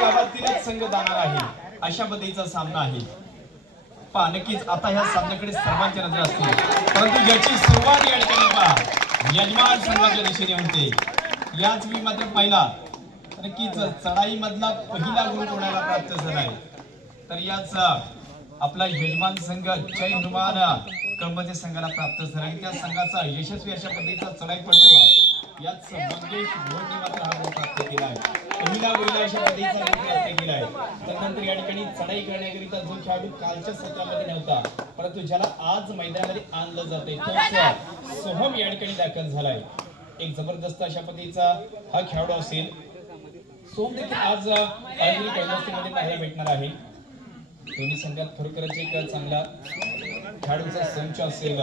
गावातीलच संघ जाणार आहे अशा पद्धतीचा सामना आहे। नक्कीच आता ह्या सामन्याकडे सर्वांच्या नजर असतील, परंतु ज्याची सुरुवात या ठिकाणी यजमान संघाच्या दिशेने होते। याच मी मात्र पाहिला नक्कीच चढाई मधला पहिला गुण कोणाला प्राप्त झालाय तर याच आपला यजमान संघ जय हनुमान कळंबचे संघाला प्राप्त झाला। त्या संघाचा यशस्वी अशा पद्धतीचा चढाई पडतो याच मंगेश भोरने मात्र हा गुण प्राप्त केलाय। पहिला गुण अशा पद्धतीचा गुण प्राप्त केलाय। त्यानंतर या ठिकाणी चढाई करण्याकरिता जो खेळाडू कालच्या सत्रामध्ये नव्हता परंतु ज्याला आज मैदानामध्ये आणलं जाते तोच सोहम या ठिकाणी दाखल झालाय। एक जबरदस्त अशा पद्धतीचा हा खेळाडू असेल। सोहम देखील आज कळंबमध्ये पाहायला भेटणार आहे। दोन्ही संघात खरोखरच एक चांगला खेळाडूचा संच असेल,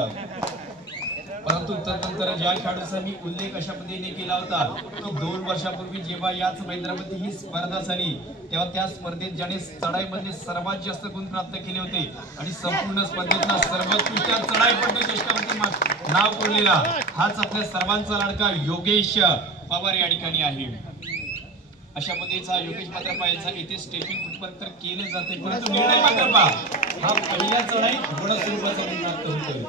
परंतु त्यानंतर ज्या खेळाडूचा मी उल्लेख अशा पद्धतीने केला होता की 2 वर्षापूर्वी जेव्हा याच मैदानामध्ये ही स्पर्धा झाली तेव्हा त्या स्पर्धेत ज्याने चढाईमध्ये सर्वात जास्त गुण प्राप्त केले होते आणि संपूर्ण स्पर्धेतला सर्वोत्कृष्ट चढाईपटू चेष्टावरती नाव कोरलेला हाच आपल्या सर्वांचा लाडका योगेश पवार या ठिकाणी आहे। अशा पद्धतीचा योगेश मात्र पाहायचा इथे स्टेपिंग फुटपर्यंत तर केले जाते परंतु निर्णय मात्र हा पहिल्या चढाईत गुण स्वरूपाचा गुण प्राप्त होतोय।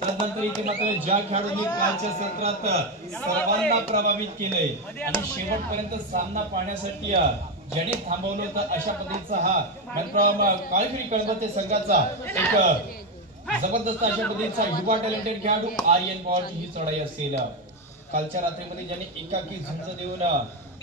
त्यानंतर इथे मात्र ज्या खेळाडूंनी कालच्या सत्रात सर्वांना प्रभावित केलंय आणि शेवटपर्यंत सामना पाहण्यासाठी ज्याने थांबवलं होतं अशा पद्धतीचा हा काळेश्वरी कळंबते संघाचा एक जबरदस्त अशा पद्धतीचा युवा टॅलेंटेड खेळाडू आर्यन पवारची ही चढाई असेल। कालच्या रात्रीमध्ये ज्याने एकाकी झुंज देऊन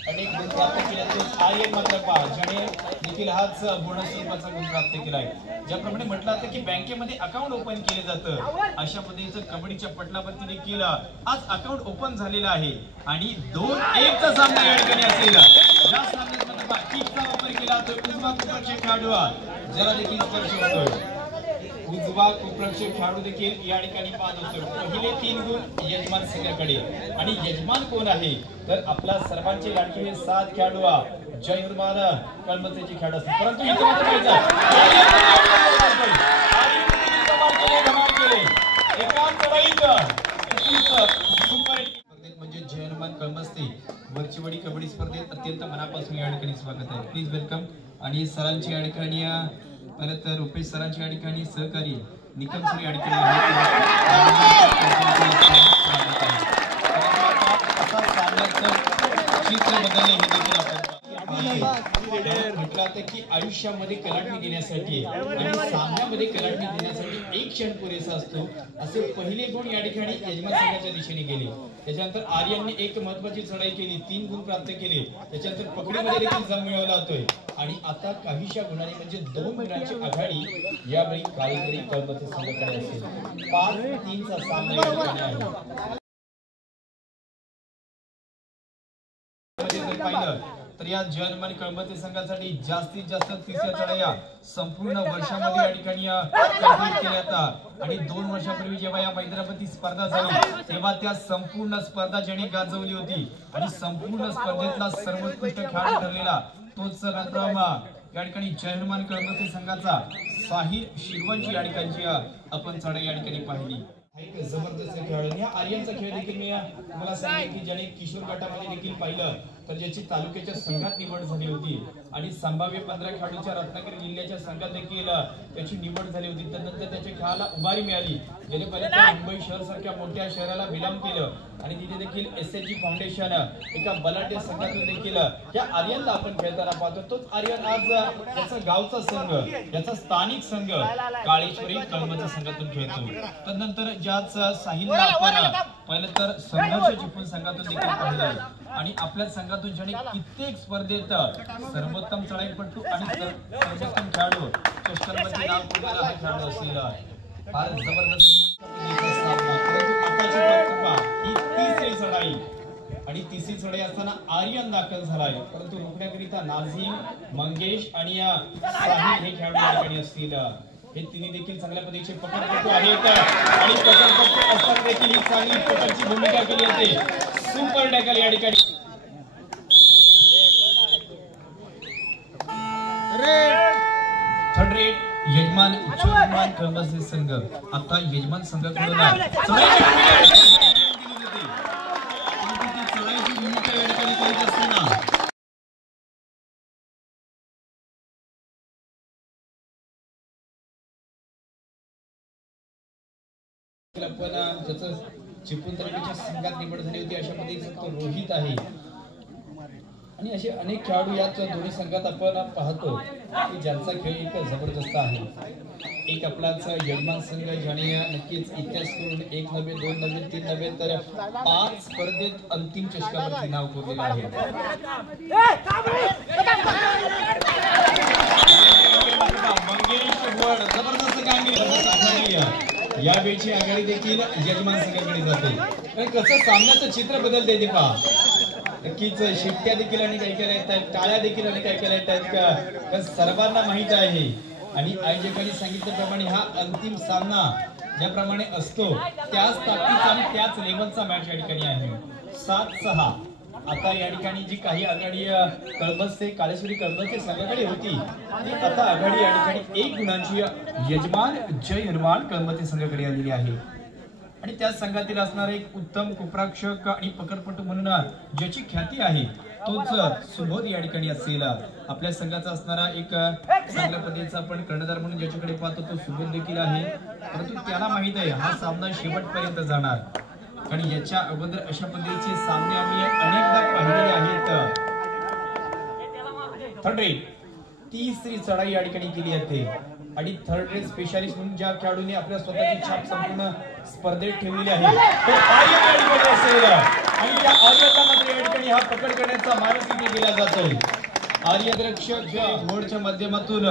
अनेक गुण प्राप्त केले तो आर्यन मात्र ज्याने देखील हाच पूर्ण स्वरूपाचा गुण प्राप्त केलाय। ज्याप्रमाणे म्हटलं जातं की बँकेमध्ये अकाउंट ओपन केले जातं अशा पद्धतीचं कबड्डीच्या पटलावरती देखील आज अकाउंट ओपन झालेलं आहे आणि 2-1 चा सामना या ठिकाणी असेल। या सामन्यात मात्र किकचा वापर केला तर उजवा कुप्रक्षक खेळाडू जरा देखील स्पर्श होतोय। उजवा कुप्रक्षक खेळाडू देखील या ठिकाणी पाहत होतो। पहिले 3 गुण यजमान संघाकडे आणि यजमान कोण आहे तर आपला सर्वांचे लाडके हे 7 खेळाडू जय हनुमान कळंबचे खेळाडू असतात, परंतु इथे मात्र म्हणजे जय हनुमान कळंबस्ते वरचीवाडी कबड्डी स्पर्धेत अत्यंत मनापासून या ठिकाणी स्वागत आहे। Please welcome. आणि सरांची या ठिकाणी परत रुपेश सरांची या ठिकाणी सहकारी निकम सर या ठिकाणी चित्र बदलणे हे देखील आपण म्हटलं आता की आयुष्यामध्ये कलाटणी देण्यासाठी आणि सामन्यामध्ये कलाटणी देण्यासाठी एक क्षण पुरेसा असतो असे पहिले गुण या ठिकाणी यजमान संघाच्या दिशेने गेले। त्याच्यानंतर आर्यनने एक महत्त्वाची चढाई केली, 3 गुण प्राप्त केले। त्याच्यानंतर पकडीमध्ये देखील जम मिळवला जातोय आणि आता काहीशा गुणांनी म्हणजे 2 गुणांची आघाडी यावेळी काळेश्वरी कळंबचे संघाकडे असेल। 5-3 चा सामना या ठिकाणी आहे। पाहिलं तर या जय हनुमान कळंबते संघासाठी जास्तीत जास्त 30 चढाया संपूर्ण वर्षामध्ये या ठिकाणी केल्या जातात आणि 2 वर्षापूर्वी जेव्हा या मैदानावरती स्पर्धा झाली तेव्हा त्या संपूर्ण स्पर्धा ज्याने गाजवली होती आणि संपूर्ण स्पर्धेतला सर्वोत्कृष्ट खेळाडू ठरलेला तोच या ठिकाणी जय हनुमान कळंबते संघाचा साहिल शिरवंची या ठिकाणची आपण चढाई या ठिकाणी पाहिली। एक जबरदस्त खेळाडू या आर्यनचा खेळ देखील मी तुम्हाला सांगेन की ज्याने किशोर गटामध्ये देखील पाहिलं तर ज्याची तालुक्याच्या संघात निवड झाली होती आणि संभाव्य 15 खेळाडूच्या रत्नागिरी जिल्ह्याच्या संघात देखील त्याची निवड झाली होती। त्यानंतर त्याच्या खेळाला उभारी मिळाली ज्याने पहिल्यांदा मुंबई शहर सारख्या मोठ्या शहराला बिलॉंग केलं आणि तिथे देखील एसएचजी फाउंडेशन एका बलाढ्य संघातून देखील या आर्यनला आपण खेळताना पाहतो। तोच आर्यन आज त्याचा गावचा संघ याचा स्थानिक संघ काळेश्वरी कळंबच्या संघातून खेळतो। त्यानंतर ज्याच साहिलला आपण पहिलं तर संघर्ष चिपळूण संघातून देखील पाहिलं आणि आपल्या संघातून ज्याने कित्येक स्पर्धेत सर्वोत्तम चढाईपटू आणि सर्वोत्तम खेळाडू चषकामध्ये नाव कोरलेला हा खेळाडू असेल। फार जबरदस्त ही 30री चढाई आणि 30री चढाई असताना आर्यन दाखल झालाय, परंतु रोखण्याकरिता नाझीम, मंगेश आणि साहिल हे खेळाडू या ठिकाणी असतील। हे तिन्ही देखील चांगल्या पद्धतीचे पकडपटू आहेत आणि पकडपटू असताना देखील ही चांगली पकडची भूमिका केली होती। सुपर टॅकल या ठिकाणी थर्ड रेड यजमान कळंबचे संघ आता यजमान संघाकडून आपण ज्याचं चिपळूण तालुक्याच्या संघात निवड झाली होती अशा पद्धतीचा तो रोहित आहे आणि असे अनेक खेळाडू याच दोन्ही संघात आपण पाहतो की ज्यांचा खेळ एक जबरदस्त आहे. एक आपलाच यजमान संघ ज्याने नक्कीच इतिहास करून 1 नव्हे 2 नव्हे 3 नव्हे तर 5 स्पर्धेत अंतिम चषकावरती नाव कोरलेलं आहे. मंगेश वड जबरदस्त कामगिरी यावेळची आघाडी देखील यजमान संघाकडे जाते. आणि कसं सामन्याचं चित्र बदलते ते पहा. नक्कीच शिट्ट्या देखील आणि काही केल्या येत आहेत, टाळ्या देखील आणि काही केल्या येत आहेत का सर्वांना माहित आहे. आणि आयोजकांनी सांगितल्याप्रमाणे हा अंतिम सामना ज्याप्रमाणे असतो त्याच ताकदीचा आणि त्याच लेवलचा मॅच या ठिकाणी आहे. 7-6 आता या ठिकाणी जी काही आघाडी कळंबस्ते काळेश्वरी कळंबस्ते संघाकडे होती ती आता आघाडी या ठिकाणी 1 गुणांची यजमान जय हनुमान कळंबस्ते संघाकडे आलेली आहे. आणि त्या संघातील असणारा एक उत्तम कुपराक्षक आणि पकडपटू म्हणून ज्याची ख्याती आहे तोच सुबोध या ठिकाणी असेल. आपल्या संघाचा असणारा एक चांगल्या पद्धतीचा आपण कर्णधार म्हणून ज्याच्याकडे पाहतो तो सुबोध देखील आहे. परंतु त्याला माहित आहे हा सामना शेवटपर्यंत जाणार आणि याच्या अगोदर अशा पद्धतीचे सामने आम्ही अनेकदा पाहिलेले आहेत. थर्ड रेट तिसरी चढाई या ठिकाणी केली जाते आणि थर्ड रेट स्पेशालिस्ट म्हणून ज्या खेळाडूंनी आपल्या स्वतःची छाप संपूर्ण स्पर्धेत ठेवलेली आहे तो आर्य या ठिकाणी असेल. आणि त्या आर्याचा मात्र या ठिकाणी हा पकड करण्याचा माणूस इथे दिला जातोय. आर्य रक्षक बोर्डच्या माध्यमातून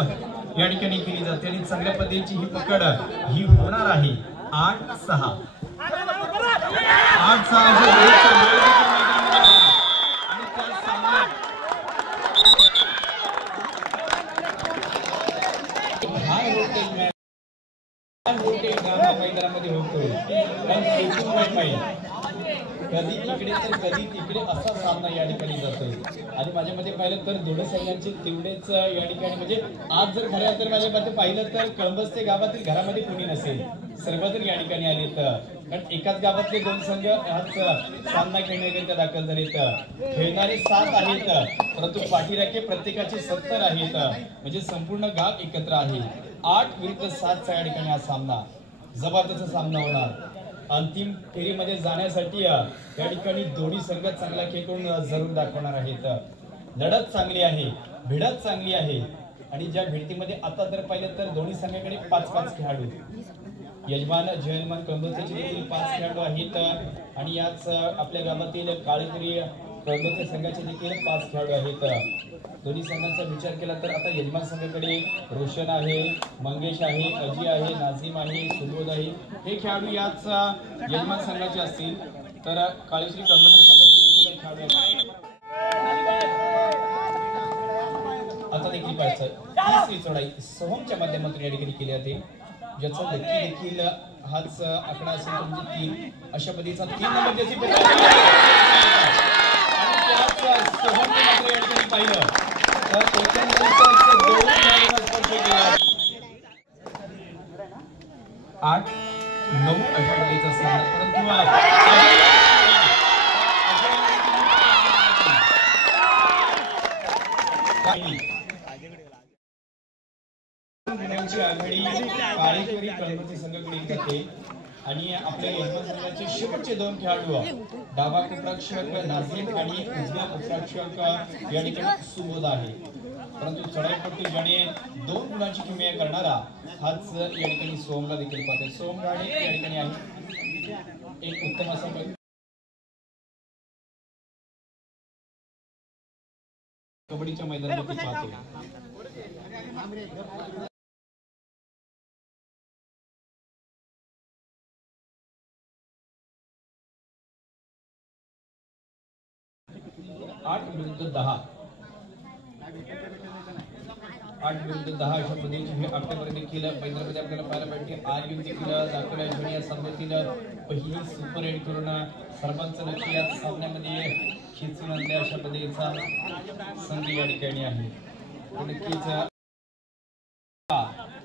या ठिकाणी केली जाते आणि चांगल्या पद्धतीची ही पकड ही होणार आहे. 8-6 मैदानामध्ये होतो. कधी इकडे तर कधी तिकडे असा सामना या ठिकाणी जातोय. आणि माझ्या मध्ये पाहिलं तर दोन्ही संघांचे तेवढेच या ठिकाणी म्हणजे आज जर खरं तर माझ्या मध्ये पाहिलं तर कळंबस्ते गावातील घरामध्ये कोणी नसेल, सर्वजण या ठिकाणी आले. कारण एकाच गावातले 2 संघ आज सामना खेळण्याकरिता दाखल झालेत. खेळणारे 7 आहेत परंतु पाठीराखे प्रत्येकाचे 70 आहेत. म्हणजे संपूर्ण गाव एकत्र आहे. 8 विरुद्ध 7 या ठिकाणी हा सामना जबरदस्त सामना होणार. अंतिम फेरीमध्ये जाण्यासाठी या ठिकाणी दोन्ही संघ चांगला खेळ करून जरूर दाखवणार आहेत. लढत चांगली आहे, भिडत चांगली आहे. आणि ज्या भिडतीमध्ये आता जर पाहिलं तर दोन्ही संघाकडे 5-5 खेळाडू यजमान जय हनुमान कळंबस्तेचे देखील 5 खेळाडू आहेत. आणि याच आपल्या गावातील काळेश्वरी कळंबस्ते संघाचे देखील 5 खेळाडू आहेत. दोन्ही संघांचा विचार केला तर आता यजमान संघाकडे रोशन आहे, मंगेश आहे, अजी आहे, नाझीम आहे, सुबोध आहे. हे खेळाडू याच यजमान संघाचे असतील तर काळेश्वरी कळंबस्ते संघाचे देखील खेळाडू आहेत. आता देखील पाहायचं तिसरी चढाई सोहमच्या माध्यमातून या ठिकाणी केली जाते. ज्याचा देखील हाच आकडा असेल म्हणजे 3 अशा पद्धतीचा 3 नंबर त्याची पाहिलं तर 8-9 अशा पद्धतीचा सामना. परंतु आघाडी काळेश्वरी कळंबस्ते संघाकडे जाते. आणि आपल्या यजमान संघाचे शेवटचे 2 खेळाडू डावा कुपराक्षक नाझीम आणि उजवा कुपराक्षक या ठिकाणी सुबोध आहे. परंतु चढाईपट्टी ज्याने 2 गुणांची किमया करणारा हाच या ठिकाणी सोमला देखील पाहतोय. सोम गाडे या ठिकाणी आहे एक उत्तम असा कबड्डीच्या मैदानावरती पाहतोय. आठ विरुद्ध 10 अशा पद्धतीची हे आतापर्यंत देखील मैदानामध्ये आपल्याला पाहायला भेटते. आर्यन देखील दाखवल्या घेऊन या सामन्यातील पहिली सुपर एड करून सर्वांचं लक्ष या सामन्यामध्ये खेचून आणल्या अशा पद्धतीचा संघ या ठिकाणी आहे. नक्कीच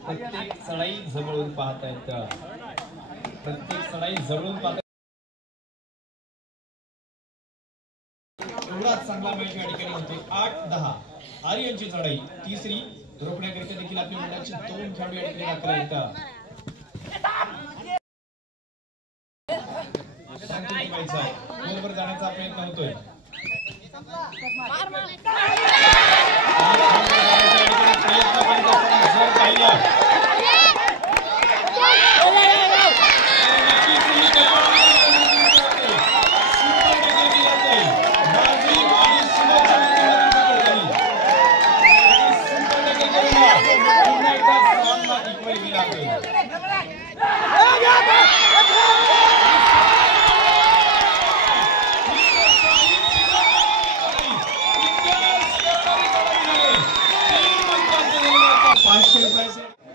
प्रत्येक चढाई जवळून पाहतायत, प्रत्येक चढाई जवळून पाहतायत. एवढा चांगला मॅच या ठिकाणी होते. 8-10 आर्यनची चढाई तिसरी रोखण्याकरिता देखील आपल्या मंडळाचे 2 खेळाडू या ठिकाणी दाखल आहेत. व्हायचं आहे, बरोबर जाण्याचा प्रयत्न होतोय.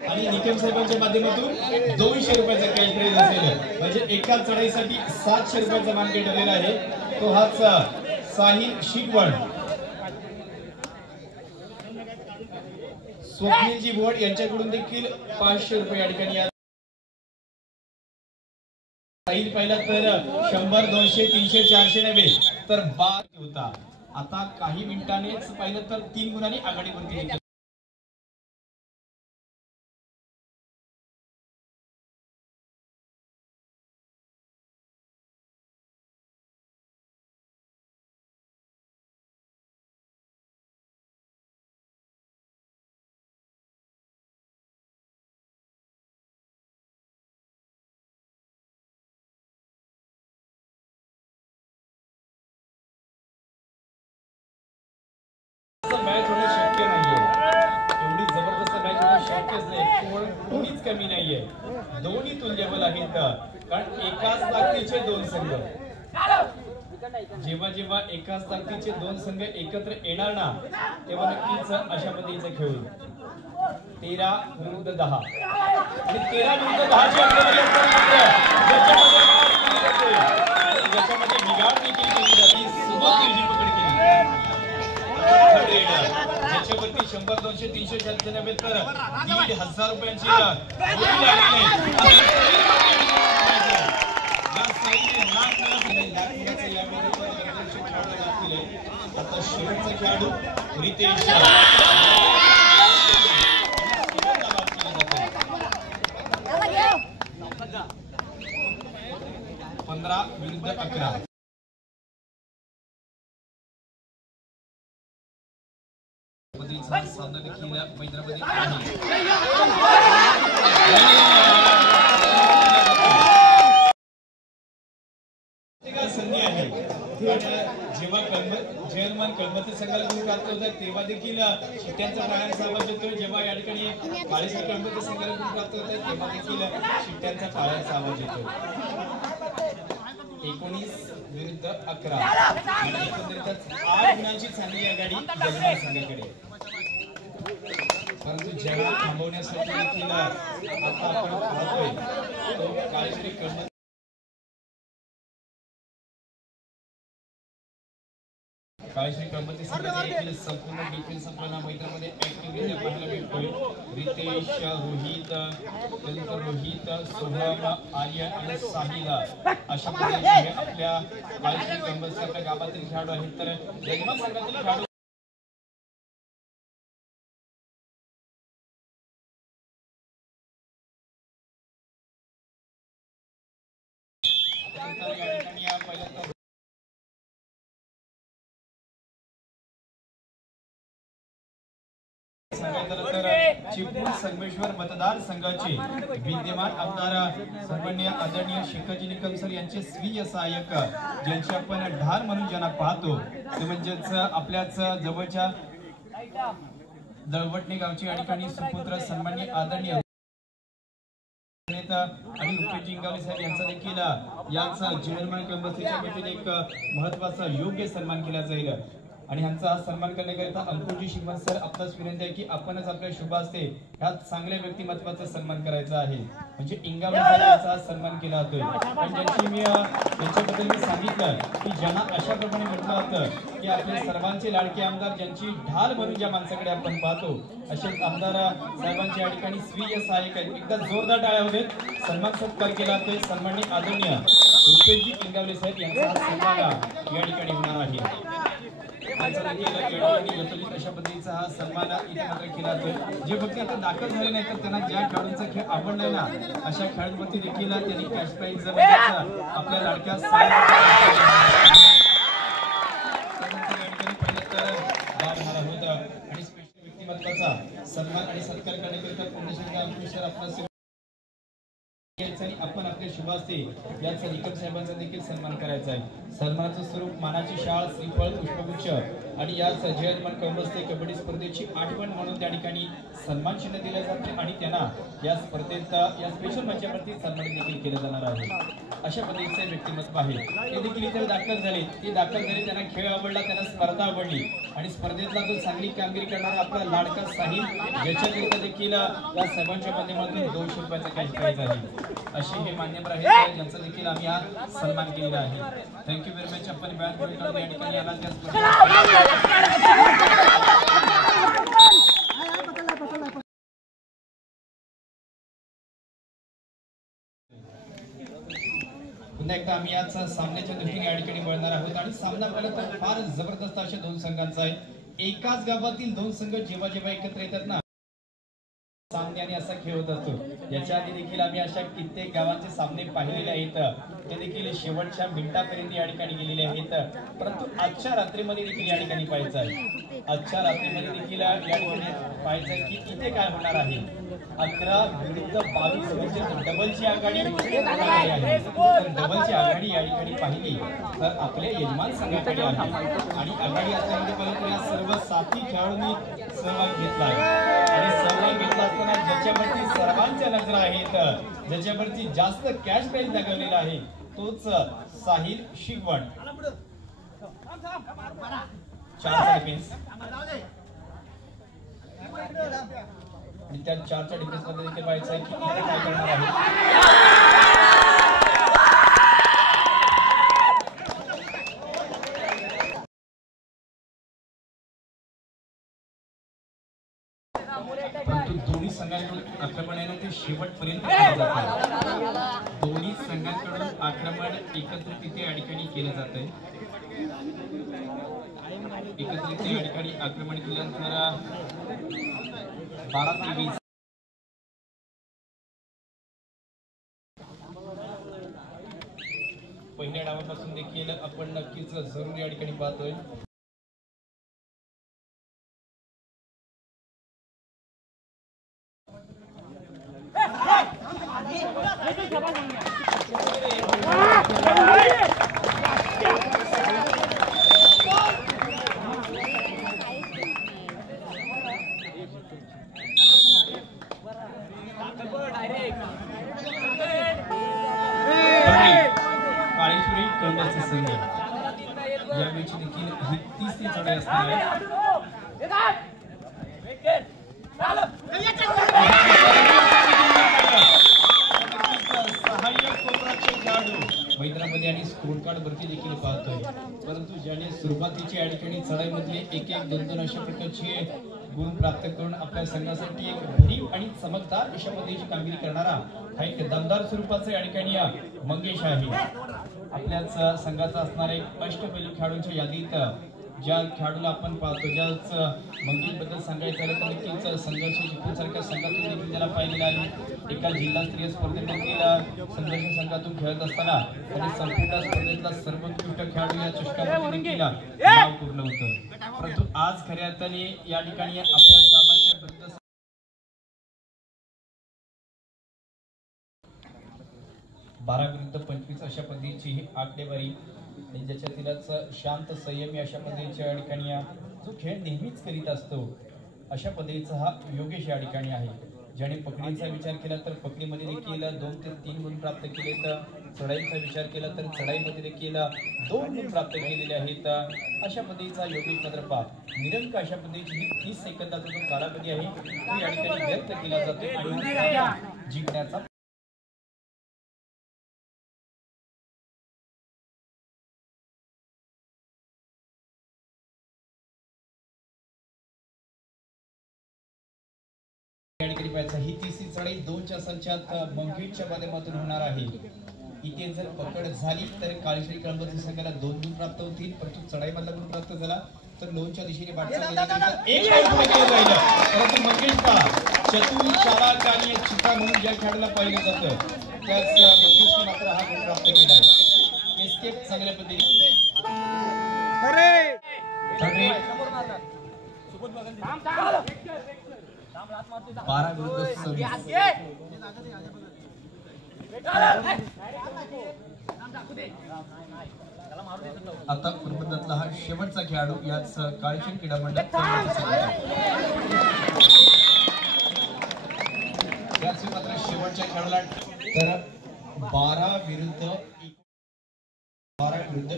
आणि निकम साहेबांच्या माध्यमातून 200 रुपयाचा कॅश प्राइज असेल. म्हणजे एका चढाईसाठी 700 रुपयाचा मानके ठरलेला आहे. तो हाच साहिल शिकवण, स्वप्नीलजी भोड यांच्याकडून देखील 500 रुपये या ठिकाणी. साहिल पहिला तर 100, 200, 300, 400 नव्हे तर 12 होता. आता काही मिनिटांनीच पाहिलं तर 3 गुणांनी आघाडीवरती निघाला. मॅच होणं शक्य नाहीये, एवढी जबरदस्त मॅच होणं शक्यच नाही, कोणीच कमी नाहीये. दोन्ही तुल्यबल आहेत, कारण एकाच ताकदीचे 2 संघ. जेव्हा जेव्हा एकाच ताकदीचे 2 संघ एकत्र येणार ना, तेव्हा नक्कीच अशा पद्धतीचं खेळ होईल. 13 विरुद्ध 10 आणि 13 विरुद्ध 10ची ज्याच्यामध्ये बिघाड देखील केली जाते, सुबक पकड केली ज्याच्यावरती 100, 200, 300, 400 नव्हे तर 1,500 रुपयांची आता शेवटचा खेळाडू रितेश 15 विरुद्ध 11. सामना देखील मैदानामध्ये संधी आहे. जेव्हा जयमान कळमती संघाला गुण प्राप्त होतात तेव्हा देखील शिट्ट्यांचा टाळ्यांचा आवाज येतोय. जेव्हा या ठिकाणी काळेश्वर कळमती संघाला गुण प्राप्त होतात तेव्हा देखील शिट्ट्यांचा टाळ्यांचा आवाज येतोय. 19 विरुद्ध 11 एकंदरीतच 8 गुणांची चांगली आघाडी जयमान संघाकडे. परंतु जगाला थांबवण्यासाठी देखील आता आपण पाहतोय तो काळेश्वरी कळमती काळेश्वरी कळमती संघाचे देखील संपूर्ण डिफेन्स आपल्याला मैदानामध्ये ऍक्टिव्हिटी पाहायला मिळतोय. रितेश, रोहित, त्यानंतर रोहित, सोहम, आर्य आणि साहिल अशा पद्धतीने आपल्या काळेश्वरी कळमती गावातील खेळाडू आहेत. तर जयमान संघातील खेळाडू चिपळूण संगमेश्वर मतदार संघाचे विद्यमान आमदार सन्माननीय आदरणीय शेखरजी निकम सर यांचे स्वीय सहाय्यक, ज्यांची आपण ढाल म्हणून ज्यांना पाहतो ते म्हणजेच आपल्याच जवळच्या दळवटणे गावची या ठिकाणी सुपुत्र सन्माननीय आदरणीय आणि रुपेश जिंगावले साहेब यांचा देखील याच जयमान कळमतीच्या वतीने एक महत्वाचा योग्य सन्मान केला जाईल. आणि ह्यांचा सन्मान करण्याकरिता अंकुरजी शिकवण सर आपल्याच विनंती आहे की आपणच आपल्या शुभ हस्ते ह्यात चांगल्या व्यक्तिमत्वाचा सन्मान करायचा आहे. म्हणजे इंगावले सर यांचा सन्मान केला जातोय. पण त्यांच्याबद्दल मी सांगितलं की ज्यांना अशा प्रमाणे म्हटलं होतं की आपले सर्वांचे लाडके आमदार ज्यांची ढाल म्हणून ज्या माणसाकडे आपण पाहतो असे आमदार साहेबांच्या या ठिकाणी स्वीय सहाय्यक आहेत. एकदा जोरदार टाळ्या होते. सन्मान सत्कार केला जातोय. सन्माननीय आदरणीय रुपेशजी इंगावले साहेब यांचा सन्मान या ठिकाणी होणार आहे. अशा पद्धतीचा हा सन्मान इथे मात्र केला जातो। जे फक्त इथे दाखल झाले नाही तर त्यांना ज्या खेळाडूंचा खेळ आवडलाय ना अशा खेळाडूंवरती देखील त्यांनी कॅश प्राइज आपल्या लाडक्या आणि स्पेशल व्यक्तिमत्वाचा सन्मान आणि सत्कार करण्याकरिता पुण्यश्री अंकुश आपला आपण आपले शुभ असते याचा निकम साहेबांचा देखील सन्मान करायचा आहे। सन्मानाचं स्वरूप मानाची शाळ श्रीफळ पुष्पगुच्छ आणि या जयमान कौरस्ते कबड्डी स्पर्धेची आठवण म्हणून त्या ठिकाणी सन्मान चिन्ह दिले जाते आणि त्यांना या स्पर्धेत या स्पेशल मंचावरती सन्मान देखील केलं जाणार आहे। अशा पद्धतीचे व्यक्तिमत्व आहे ते देखील इथे दाखल झाले। त्यांना खेळ आवडला, त्यांना स्पर्धा आवडली आणि स्पर्धेतला जो चांगली कामगिरी करणारा आपला लाडका साहिल याच्याकरिता देखील या सर्वांच्या माध्यमातून 200 रुपयाचा कॅश प्राइज आहे। असे हे मान्यवर आहेत ज्यांचा देखील आम्ही हा सन्मान केलेला आहे। Thank you very much. आपण बॅच करून या ठिकाणी आला पुन्हा एकदा आम्ही आज सामन्याच्या दृष्टीने या ठिकाणी वळणार आहोत आणि सामना पाहिला तर फार जबरदस्त अशा दोन संघांचा आहे। एकाच गावातील दोन संघ जेव्हा जेव्हा एकत्र येतात ना सामन्याने असा खेळ होत असतो। याच्या आधी देखील आम्ही अशा कित्येक गावांचे सामने पाहिलेले आहेत ते देखील शेवटच्या मिनिटापर्यंत या ठिकाणी गेलेले आहेत। परंतु आजच्या रात्रीमध्ये देखील या ठिकाणी पाहायचं आहे, आजच्या रात्रीमध्ये देखील या ठिकाणी पाहायचं आहे की इथे काय होणार आहे। 11 विरुद्ध 22 म्हणजे डबलची आघाडी आहे। तर डबलची आघाडी या ठिकाणी पाहिली तर आपल्या यजमान संघाकडे आहे आणि आघाडी असल्यामध्ये पाहिलं या सर्व 7 खेळाडूंनी सहभाग घेतला आहे आणि सहभाग घेतला असताना ज्याच्यावरती सर्वांच्या नजरा आहेत, ज्याच्यावरती जास्त कॅश प्राइज लागलेला आहे तोच साहिल शिगवण। 4चा डिफेन्स आणि त्या 4च्या डिफेन्स मध्ये देखील पाहायचं आहे की इथे काय करणार आहे। परंतु दोन्ही संघांकडून आक्रमण आहे ना ते शेवटपर्यंत केलं जातं। दोन्ही संघांकडून आक्रमण एकत्रित या ठिकाणी केलं जात आहे। एकत्रित या ठिकाणी आक्रमण केल्यानंतर 12 ते 20 पहिल्या डावापासून देखील आपण नक्कीच जरूर या ठिकाणी पाहतोय। यावेळी देखील ही 30 चढाई असणार आहे। सहाय्यक कोपराचे खेळाडू मैदानामध्ये आणि स्कोर कार्ड वरती देखील पाहतोय। परंतु ज्याने सुरुवातीच्या या ठिकाणी चढाईमधले एक 2 अशा प्रकारचे गुण प्राप्त करून आपल्या संघासाठी एक भरीव आणि चमकदार अशा पद्धतीची कामगिरी करणारा हा एक दमदार स्वरूपाचा या ठिकाणी मंगेश आहे। आपल्याच संघाचा असणारा एक अष्टपैलू खेळाडूंच्या यादीत ज्या खेळाडूला आपण पाहतो, ज्याच मंगेश बद्दल सांगायचं झालं तर नक्कीच संघर्ष जिंकूसारख्या संघातून देखील त्याला पाहिलेला आहे। एका जिल्हास्तरीय स्पर्धेत देखील संघर्ष संघातून खेळत असताना त्याने संपूर्ण स्पर्धेतला सर्वोत्कृष्ट खेळाडू या चषकामध्ये देखील नाव कोरलं होतं। परंतु आज खऱ्या अर्थाने या ठिकाणी आपल्या गावाच्या विरुद्ध 12 विरुद्ध 25 अशा पद्धतीची ही आकडेवारी आणि ज्याच्यातीलच शांत संयमी अशा पद्धतीच्या या ठिकाणी जो खेळ नेहमीच करीत असतो अशा पद्धतीचा हा योगेश या ठिकाणी आहे। ज्याने पकडीचा विचार केला तर पकडीमध्ये देखील 2 ते 3 गुण प्राप्त केले, तर चढाईचा विचार केला तर चढाईमध्ये देखील 2 गुण प्राप्त केलेले आहेत। अशा पद्धतीचा योगेश मद्रपा निरंक अशा पद्धतीची ही 30 सेकंदाचा जो कालावधी आहे तो या ठिकाणी व्यक्त केला जातो आणि जिंकण्याचा ही तिसरी चढाई 2च्या संचात मंगेशच्या माध्यमातून होणार आहे। इथे जर पकड झाली तर काळेश्वरी कळंबची संघाला 2 गुण प्राप्त होतील, परंतु चढाईमधला गुण प्राप्त झाला तर लोणच्या दिशेने वाटचाल एक पाऊल पुढे केलं जाईल, परंतु मंगेश का चतुर चालाक आणि एक चिता म्हणून ज्या खेळाडूला पाहिलं जातं त्याच मंगेशने मात्र हा गुण प्राप्त केला आहे. एस्केप चांगल्या पद्धतीने 12 विरुद्ध 26. आता कुरबंदातला हा शेवटचा खेळाडू याच काळीचंद क्रीडा मंडळ याच मात्र शेवटच्या खेळाडूला तर 12 विरुद्ध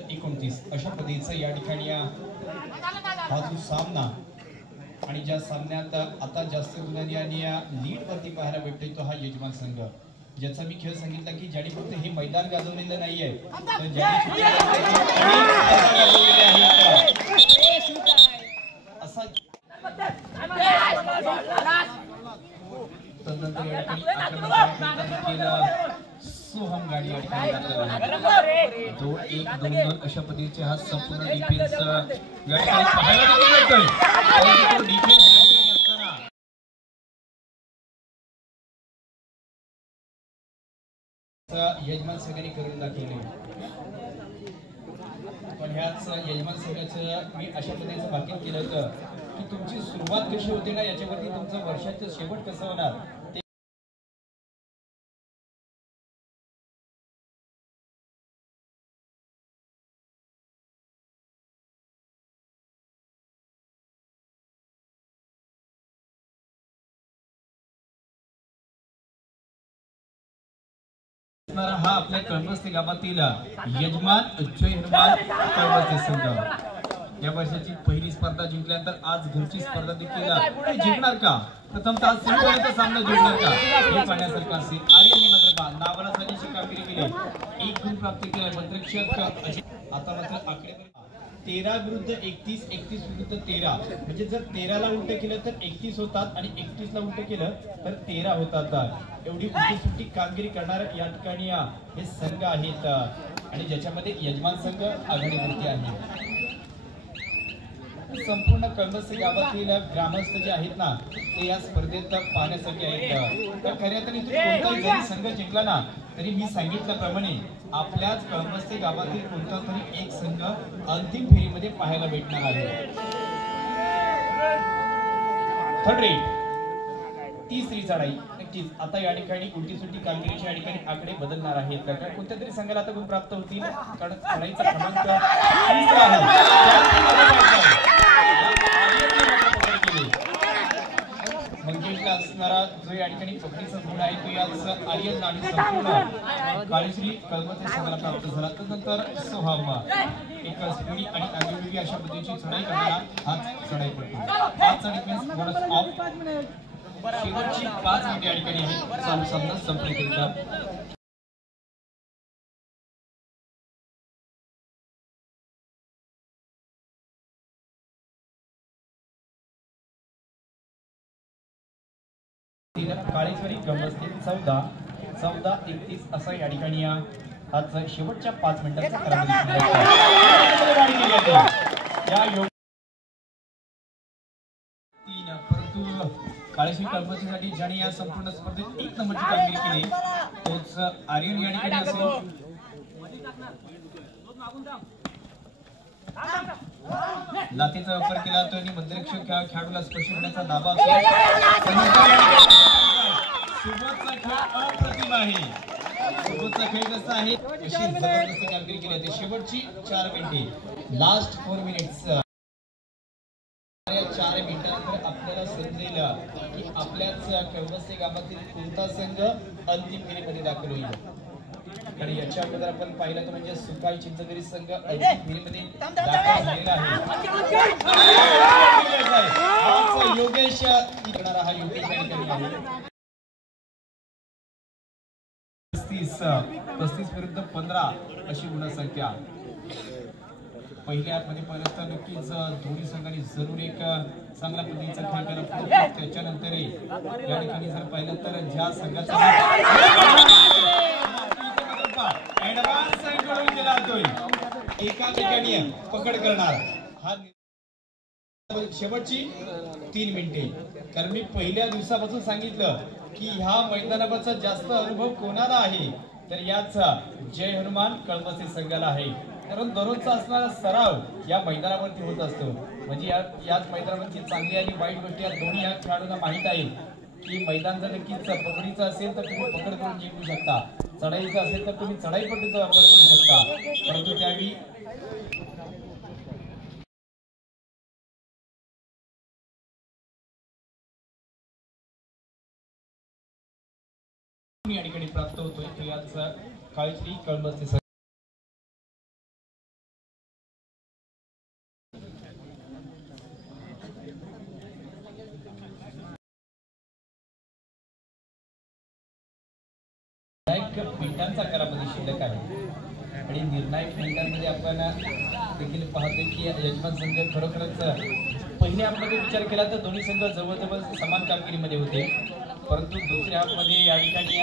29 अशा पद्धतीचा या ठिकाणी हा जो सामना आणि ज्या सामन्यात आता जास्त गुणांनी आणि लीड वरती पाहायला भेटतोय तो हा यजमान संघ, ज्याचा मी खेळ सांगितला की ज्याने फक्त हे मैदान गाजवलेलं नाहीये तर ज्याने असा तदनंतर या ठिकाणी सोहम गाडी या ठिकाणी 2-1-2-2 अशा पद्धतीचे हा संपूर्ण डिफेन्स या ठिकाणी पाहायला मिळतोय. यजमान संघाने करून दाखवले, पण ह्याच यजमान संघाचं मी अशा पद्धतीचं भाकीत केलं होतं की तुमची सुरुवात कशी होते ना याच्यावरती तुमचं वर्षाचं शेवट कसं होणार ते हा आपल्या कळमस्ते गावातील यजमान जय हनुमान कळमस्ते संघ या वर्षाची पहिली स्पर्धा जिंकल्यानंतर आज घरची स्पर्धा देखील जिंकणार का, प्रथमतः सेमीफायनलचा सामना जिंकणार का हे पाहण्यासारखं असेल. आर्यनने मात्र नावाला साजेशी कामगिरी केली, 1 गुण प्राप्त केला. मंत्रक्षक आता मात्र आकडे 13 विरुद्ध 31, 31 विरुद्ध 13, म्हणजे जर 13 ला उलट केलं तर 31 होतात आणि 31 ला उलट केलं तर 13 होतात. एवढी उलटी कामगिरी करणार या ठिकाणी हे संघ आहेत आणि ज्याच्यामध्ये यजमान संघ आघाडीवरती आहे. संपूर्ण कळमस्ते गावातील ग्रामस्थ जे आहेत ना ते या स्पर्धेत पाहण्यासाठी आहेत. तर खऱ्या तरी कोणताही जरी संघ जिंकला ना तरी मी सांगितल्याप्रमाणे आपल्याच कळमस्ते गावातील कोणता तरी एक संघ अंतिम फेरीमध्ये पाहायला भेटणार आहे. थर्ड रेट तिसरी चढाई नक्कीच आता या ठिकाणी उलटी सुलटी कामगिरीच्या या ठिकाणी आकडे बदलणार आहेत. कारण कोणत्या तरी संघाला आता गुण प्राप्त होतील कारण चढाईचा क्रमांक 3 आहे. मंगेशला असणारा जो या ठिकाणी पकडीचा गुण आहे तो याच आर्यन आणि संपूर्ण काळीश्री कळमस्ते संघाला प्राप्त झाला. त्यानंतर सोहम एक स्पिडी आणि अगदी अशा पद्धतीची चढाई करणारा हाच चढाई पडतो. 5 डिफेन्स बोनस ऑफ शेवटची 5 मिनिटे या ठिकाणी आहे सामना संपण्याकरिता. काळेश्वरी कळमस्ते 14-31 असा या ठिकाणी आज शेवटच्या 5 मिनिटांचा परंतु काळेश्वरी कळमस्तेसाठी ज्याने या संपूर्ण स्पर्धेत 1 नंबरची कामगिरी केली तोच आर्यन या ठिकाणी असेल. लाथीचा वापर केला तो आणि मध्यरक्षक खेळाडूला स्पर्श करण्याचा दाबा सोबतचा खेळ अप्रतिम आहे. सोबतचा खेळ कसा आहे अशी जबरदस्त कामगिरी केली होती. शेवटची 4 मिनिटे लास्ट 4 मिनिट्स या 4 मिनिटांनंतर आपल्याला समजेल की आपल्याच कळमस्ते गावातील कोणता संघ अंतिम फेरीमध्ये दाखल होईल. आणि याच्या अगोदर आपण पाहिलं तर म्हणजे सुकाई चिंचगरी संघ अंतिम फेरीमध्ये दाखल झालेला आहे. योगेश इकडे हा योगेश या ठिकाणी आहे. 35 विरुद्ध 15 अशी गुणसंख्या. पहिल्या मध्ये पाहिलं तर नक्कीच दोन्ही संघांनी जरूर एक चांगल्या पद्धतीचा खेळ केला. त्याच्यानंतर या ठिकाणी जर पाहिलं तर ज्या संघाचा ऍडव्हान्स साईड कडून केला जातोय एका ठिकाणी पकड करणार हा शेवटची 3 मिनिटे. कारण मी पहिल्या दिवसापासून सांगितलं की ह्या मैदानावरचा जास्त अनुभव कोणाला आहे, तर याचा जय हनुमान कळमस्ती संघाला आहे. कारण दररोजचा असणारा सराव या मैदानावरती होत असतो. म्हणजे याच मैदानावरची चांगली आणि वाईट गोष्टी या दोन्ही या खेळाडूंना माहीत आहे की मैदान जर नक्कीच पकडीचं असेल तर तुम्ही पकड करून जिंकू शकता, चढाईचं असेल तर तुम्ही चढाई पट्टीचा वापर करू शकता. परंतु त्यावेळी या ठिकाणी प्राप्त होतोय तो याचा काळजी कळमस्ती संघ. मिनिटांचा कालावधी शिल्लक आहे आणि निर्णायक मिनिटांमध्ये आपण देखील पाहतो की यजमान संघ खरोखरच पहिल्या हाफमध्ये विचार केला तर दोन्ही संघ जवळजवळ समान कामगिरीमध्ये होते. परंतु दुसऱ्या हाफमध्ये या ठिकाणी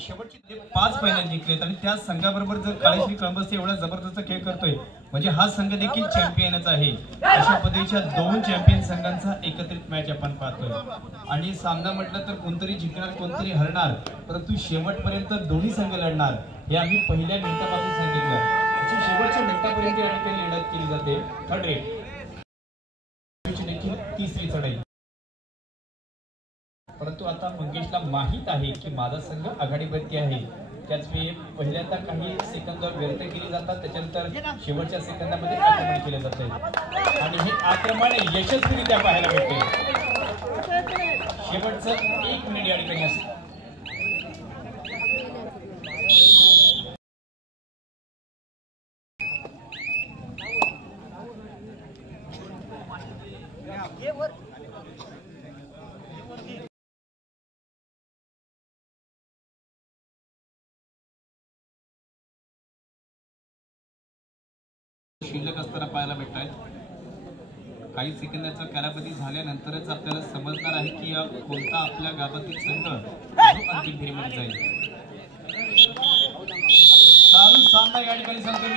शेवटचे 5 फायनल जिंकलेत आणि त्या संघाबरोबर जर काळेश्री कळमस्ती एवढा जबरदस्त खेळ करतोय म्हणजे हा संघ देखील चॅम्पियनच आहे. अशा पद्धतीच्या 2 चॅम्पियन संघांचा एकत्रित मॅच आपण पाहतोय आणि सामना म्हटलं तर कोणतरी जिंकणार कोणतरी हरणार, परंतु शेवटपर्यंत दोन्ही संघ लढणार हे आम्ही पहिल्या मिनिटापासून सांगितलं. शेवटच्या मिनिटापर्यंत या ठिकाणी लढत केली जाते. थर्ड रेट देखील तिसरी चढाई. परंतु आता मंगेशला माहित आहे की माझा संघ आघाडीवरती आहे. त्याच वेळी पहिल्यांदा काही सेकंद व्यर्थ केली जातात, त्याच्यानंतर शेवटच्या सेकंदामध्ये आक्रमण केले जाते आणि हे आक्रमण यशस्वीरित्या पाहायला मिळते. शेवटचं 1 मिनिट या ठिकाणी असेल. शिल्लक असताना पाहायला भेटत आहे. काही सेकंदाचा कालावधी झाल्यानंतरच आपल्याला समजणार आहे की कोणता आपल्या गावातील संघ अंतिम फेरीमध्ये जाईल. चालू सामना या ठिकाणी